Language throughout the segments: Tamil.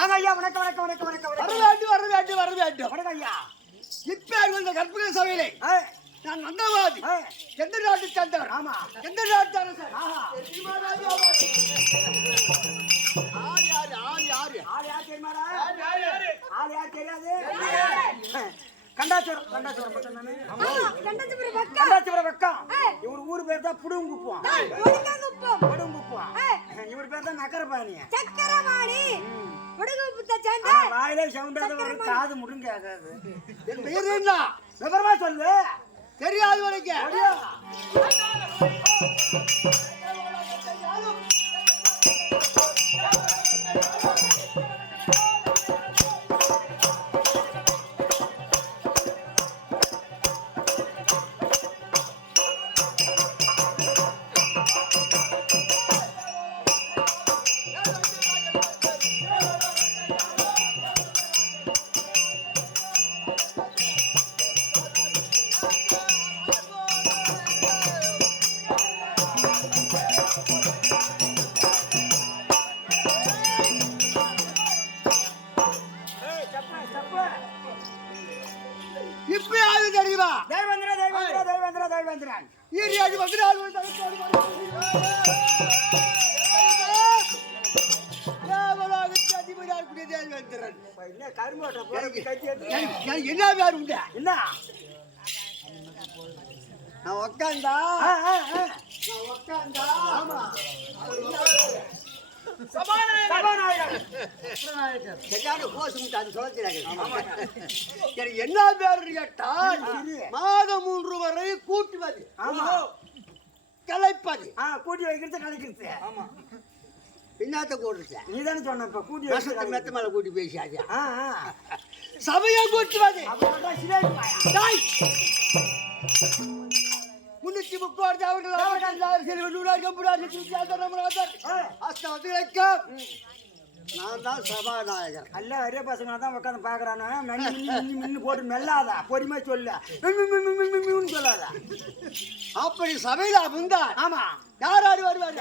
வாங்க ஐயா. வணக்கம் வணக்கம் வணக்கம் வணக்கம். வர வேண்டும். வணக்கம் ஐயா. இப்ப வந்த கற்பனை சபையிலே நான் மந்தவாதி எந்த நாட்டு சேர்ந்தவர்? ஆமா. எந்த நாட்டு அரசர்? ஆள் யார் தெரியுமாடா? ஆள் யார் தெரியாது? கண்டாச்சுரம் பக்கம் தானே? கண்டாச்சுரம் பக்கம். இவர் ஊர் பேர் தான் புடுங்குப்போம். இவர் பேர் தான் நக்கரபாணி. வாயிலே சவுண்டாத ஒரு காது முடுங்க ஆகாது. என் பெயர் என்ன? விவரமா சொல்லு. தெரியாது உனக்கு? இப்பயாவது தெரியுமா? தேவேந்திரன். ஈரியாடி வந்திரால் என்ன பேர் உண்டு? என்ன நான் உக்காந்தா என்ன பேர் கேட்டால் மாதம் 3 வரை கூட்டுவது, கலைப்பது. கூட்டி வைக்கிறது கலைக்கிறது. ஆமா. பின்னாத்த கூட்டுச்சு நீ தானே சொன்ன. இப்ப கூட்டி மெத்த மேல கூட்டி பேசியாச்சு. சபையை கூட்டுவது. முன்னூத்தி 30 நான் தான் சபாநாயகர். அல்ல அரிய பசங்க தான் உட்காந்து பாக்குறானு. மின்னு போட்டு மெல்லாதா பொறுமை சொல்ல சொல்லாத. அப்படி சபையில வந்தார். ஆமா. யார் யாரு வருவார்?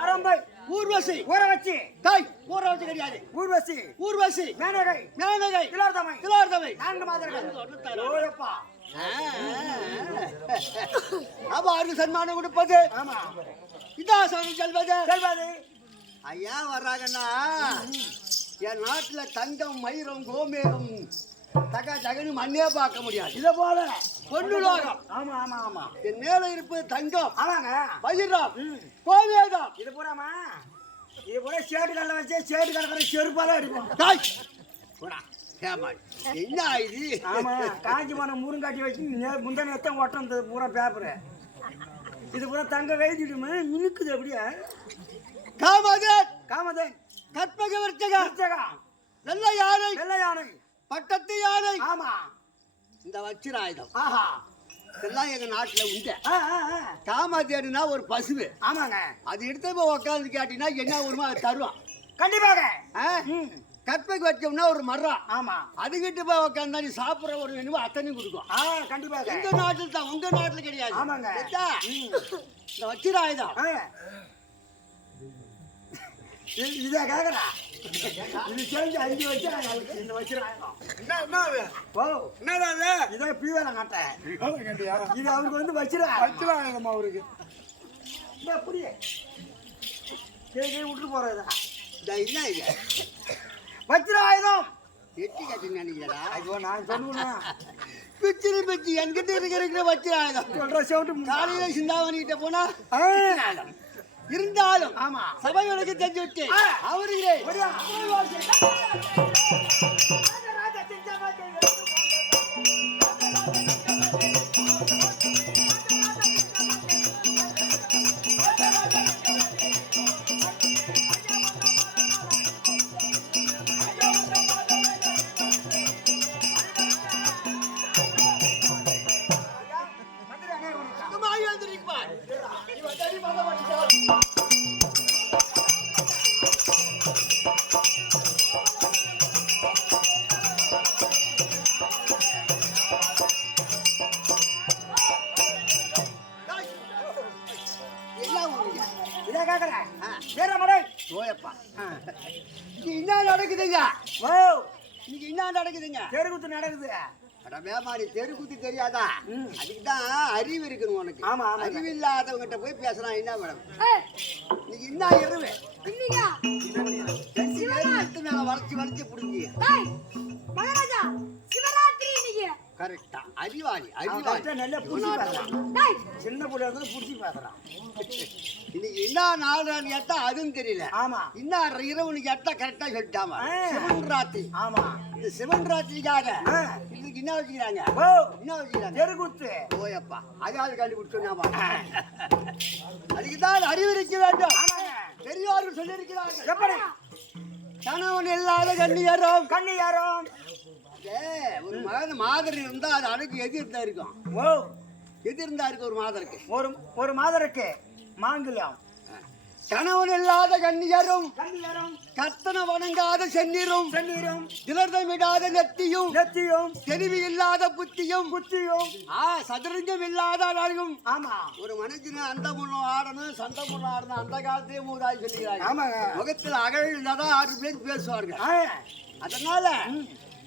அரம்பை ஊர்வசி ஊரவச்சி ஊரவச்சி கிடையாது. ஊர்வசி மேனகை திலோர்தமை 4 மாதர்கள். ஓயப்பா. அவருக்கு சன்மானம் கொடுப்பது. ஆமா. இதான் செல்வது. ஐயா வர்றாங்கன்னா என் நாட்டுல தங்கம் மயிரம் கோமேகம் தகன்னு மண்ணே பார்க்க முடியாது. இதை போல பொன்னுலோகம். ஆமா ஆமா ஆமா. என் மேல இருப்பது தங்கம். ஆமாங்க. மயிரம் கோமேகம். இது பூரா சேட்டு கல்ல வச்சு சேட்டு கலக்கிற செருப்பால இருக்கும். என்ன இது? ஆமா. காஞ்சி மனம் முருங்காட்டி வச்சு முந்தன எத்தம் ஓட்டம் பூரா பேப்பரு. இது பூரா தங்க வைத்திடுமே மினுக்குது. அப்படியே காமதேன் கற்பக விருட்சகம் வெள்ளை யானை பட்டத்து யானை. ஆமா. இந்த வச்சிராயுதம். ஆஹா. இதெல்லாம் எங்க நாட்டுல உண்டு. காமாதேனுனா ஒரு பசுவு. ஆமாங்க. அது எடுத்து போய் உட்காந்து கேட்டீங்கன்னா என்ன ஒருமா அது தருவான். கண்டிப்பாக. கற்பக வச்சோம்னா ஒரு மரம். ஆமா. அதுகிட்ட போய் உட்காந்தா நீ சாப்பிட்ற ஒரு வேணுமோ அத்தனையும் கொடுக்கும். கண்டிப்பாக. இந்த நாட்டில் தான், உங்க நாட்டுல கிடையாது. ஆமாங்க. இந்த வச்சிராயுதம் இதை கேக்குறா. இது செஞ்சு 5 வச்சு இந்த வச்சிருக்கோம். என்னடா இதை பீவலை காட்டேன். இது அவருக்கு வந்து வச்சிருக்கோம். அவருக்கு புரிய விட்டு போறதா என்ன இது? வச்சிராயுதம் எட்டி கட்டி நினைக்கிறா? ஐயோ நான் சொல்லுவேன். பிச்சு என்கிட்ட இருக்கிற வச்சிராயுதம் சொல்ற செவிட்டு காலையில சிந்தாவணிகிட்ட போனா இருந்தாலும் ஆமா சபைகளுக்கு தெரிஞ்சு விட்டு அவருகிறே நடக்குதுங்க ஓ இன்னைக்கு என்ன நடக்குதுங்க தெருக்குத்து நடக்குது. அடவே மாதிரி தெருக்குத்தி தெரியாதா அதுக்கு தான் அறிவு இருக்கணும் உனக்கு. ஆமா, ஆமா. அறிவு இல்லாதவங்கிட்ட போய் பேசுறான் என்ன மேடம் இன்னைக்கு என்ன இரவு மேல வளைச்சு புடிஞ்சி மகாராஜா சிவராத்திரி இன்னைக்கு கரெக்டா அறிவாளி நல்லா புடிச்சு பேசுறான். சின்ன பிள்ளை இருந்தாலும் புடிச்சு பேசுறான். இன்னைக்கு என்ன நாள் கேட்டா அதுவும் தெரியல. ஆமா இன்னும் இரவுன்னு கேட்டா கரெக்டா சொல்லிட்டாமா சிவன் ராத்திரி. ஆமா இந்த சிவன் ராத்திரிக்காக இதுக்கு என்ன வச்சுக்கிறாங்க ஓ என்ன வச்சுக்கிறாங்க தெருக்குத்து. ஓயப்பா அதாவது கண்டுபிடிச்சோம்னாமா அதுக்குதான் அறிவு இருக்க வேண்டும். பெரியோர்கள் சொல்லியிருக்கிறார்கள் எப்படி கணவன் இல்லாத கண்ணியரும் கண்ணியாரும் ஒரு மகன் மாதிரி இருந்தா அது அழகு எதிர்த்தா இருக்கும். ஓ எதிர்ந்தா இருக்கு ஒரு மாதருக்கு ஒரு மாதருக்கு மாங்கல்யம். கணவன் இல்லாத கண்ணியரும் கண்ணியாரும் கத்தன வணங்காத செந்நீரும் செந்நீரும் திலர்தமிடாத நெத்தியும் நெத்தியும் தெளிவு இல்லாத புத்தியும் புத்தியும் சதுரங்கம் இல்லாத அழகும். ஆமா ஒரு மனுஷனு அந்த முன்னும் ஆடணும் சந்த முன்னும் ஆடணும் அந்த காலத்திலே மூதாய் சொல்லுகிறாங்க. ஆமாங்க முகத்தில் அகழ் இருந்தாதான் 6 பேர் பேசுவார்கள். ஆ, அதனால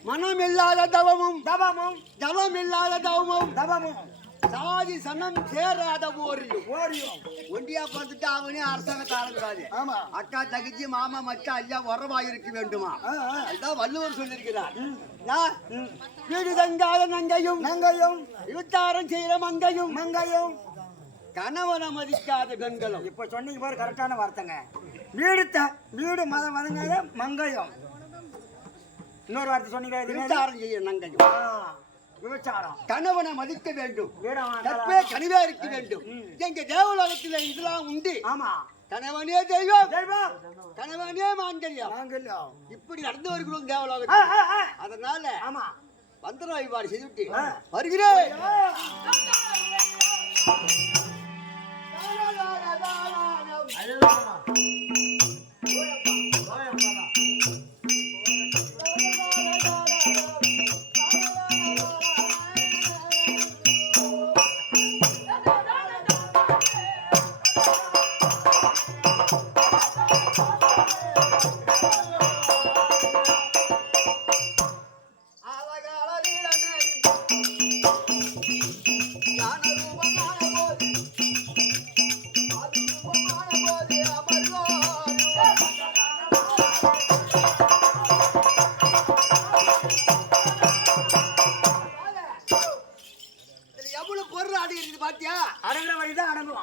மனம் இல்லாத தவமும் தவமும் தவம் இல்லாத தவமும் தவமும் சாதி சனம் சேராத ஓரியும் ஓரியும் ஒண்டியா பார்த்துட்டு அவனே அரசாங்கத்தை ஆரம்பிக்காது. ஆமா அக்கா தகுச்சி மாமா மச்சா ஐயா உறவாக இருக்க வேண்டுமா அதுதான் வள்ளுவர் சொல்லியிருக்கிறார். வீடு தங்காத நங்கையும் நங்கையும் வித்தாரம் செய்யற மங்கையும் மங்கையும் கணவனை மதிக்காத பெண்களும். இப்ப சொன்னீங்க பாரு கரெக்டான வார்த்தைங்க. வீடு மதம் மதங்காத மங்கையும். இன்னொரு வார்த்தை சொன்னீங்க வித்தாரம் செய்யற நங்கையும் விபச்சாரம். கணவனை மதிக்க வேண்டும். வீரம் கற்பே கனிவா இருக்க வேண்டும். எங்க தேவலோகத்துல இதெல்லாம் உண்டு. ஆமா கணவனே தெய்வம் தெய்வம் கணவனே மாங்கல்யம் மாங்கல்யம் இப்படி நடந்து வருகிறோம் தேவலோகத்தில். அதனால ஆமா மந்திர வழிபாடு செய்துவிட்டு வருகிறேன்.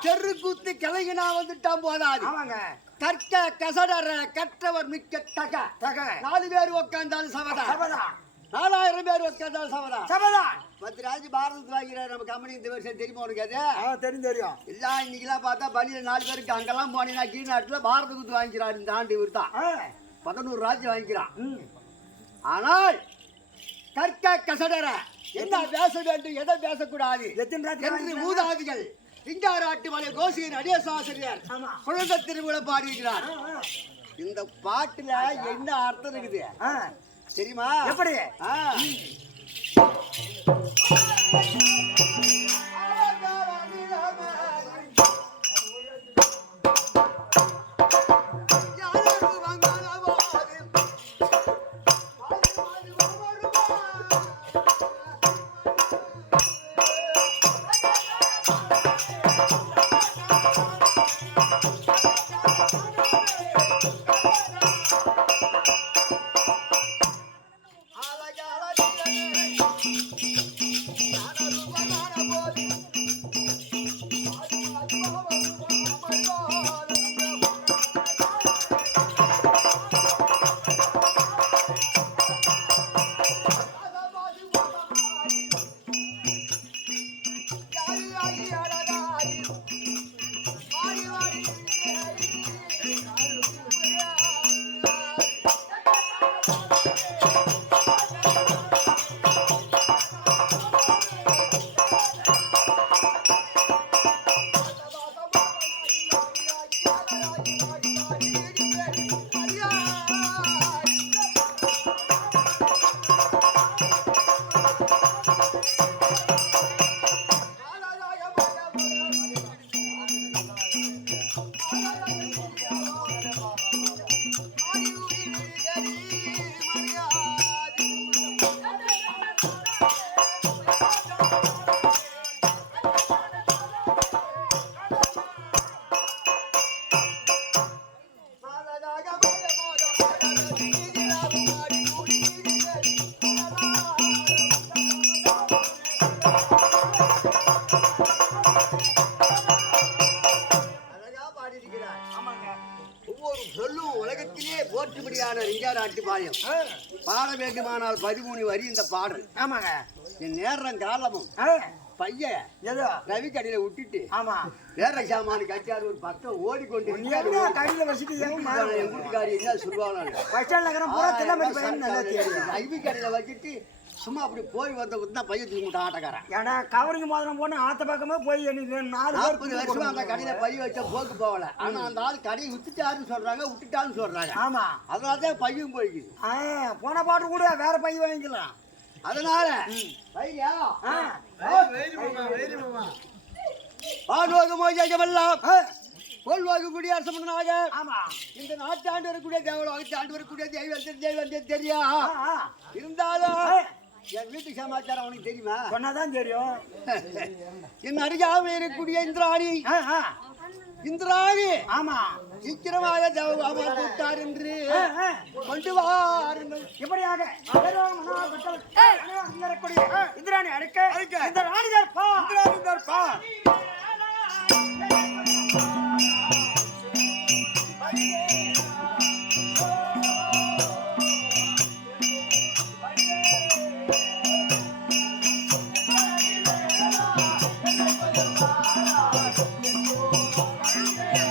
தெருக்கூத்து கிளைகினா வந்துட்டான் போதாது. கற்க கசடர கற்றவர் மிக்க தக 4 பேர் உட்கார்ந்தாலும் சபதா 4000 பேர் உட்கார்ந்தாலும் சபதா. 10 ராஜ் பாரதத்து வாங்கிறார் நம்ம கம்பெனி இந்த வருஷம் தெரியுமா உனக்கு? அது தெரியும். எல்லாம் இன்னைக்கெல்லாம் பார்த்தா பள்ளியில 4 பேருக்கு அங்கெல்லாம் போனீங்கன்னா கீழ்நாட்டுல பாரத குத்து வாங்கிக்கிறார். இந்த ஆண்டு இவர் தான் 11 ராஜ்யம் வாங்கிக்கிறான். ஆனால் கற்க கசடர என்ன பேச வேண்டும் எதை பேசக்கூடாது என்று மூதாதிகள் சிங்காராட்டு மலை கோசியின் அடியசாசிரியர் குழந்தை திருவிழா பாடியிருக்கிறார். இந்த பாட்டுல என்ன அர்த்தம் இருக்குது தெரியுமா? எப்படி? ஆட்டிப்பாளையம் பாட வேண்டுமானால் 13 வரி இந்த பாடல். ஆமாங்க. என் நேரம் காலமும் பையன் ஏதோ ரவி கடையில விட்டுட்டு ஆமா வேற சாமானு கட்டியாரு ஒரு பக்கம் ஓடிக்கொண்டு கையில வச்சுட்டு என் வீட்டுக்காரி என்ன சொல்லுவாங்க ரவி கடையில வச்சுட்டு சும்மா அப்படி போய் வந்த பையன் தூக்கிட்டு ஆட்டக்காரன். ஏன்னா கவரிங் மோதிரம் போன ஆத்த பக்கமே போய் எனக்கு 40 வருஷமா அந்த கடையில பைய வச்ச போக்கு போகல. ஆனா அந்த ஆள் கடையை விட்டுட்டாருன்னு சொல்றாங்க, விட்டுட்டான்னு சொல்றாங்க. ஆமா அதனாலதான் பையும் போய்க்குது. போன பாட்டு கூட வேற பைய வாங்கிக்கலாம். அதனால வானோகமெல்லாம் கொள்வாக்கு குடியரசு மன்னனாக இந்த நாட்டாண்டு வரக்கூடிய தேவலோகத்தை ஆண்டு வரக்கூடிய தெய்வம் தெரியா இருந்தாலும் என் வீட்டு சமாச்சாரம் அவனுக்கு தெரியுமா? சொன்னாதான் தெரியும். என் அருகாமல் இருக்கக்கூடிய இந்திராணி ஆமா சீக்கிரமாக கூட்டார் என்று கொண்டு வாருங்கள். இப்படியாக இந்திராணி அழைக்க இந்த ராணி தர்பா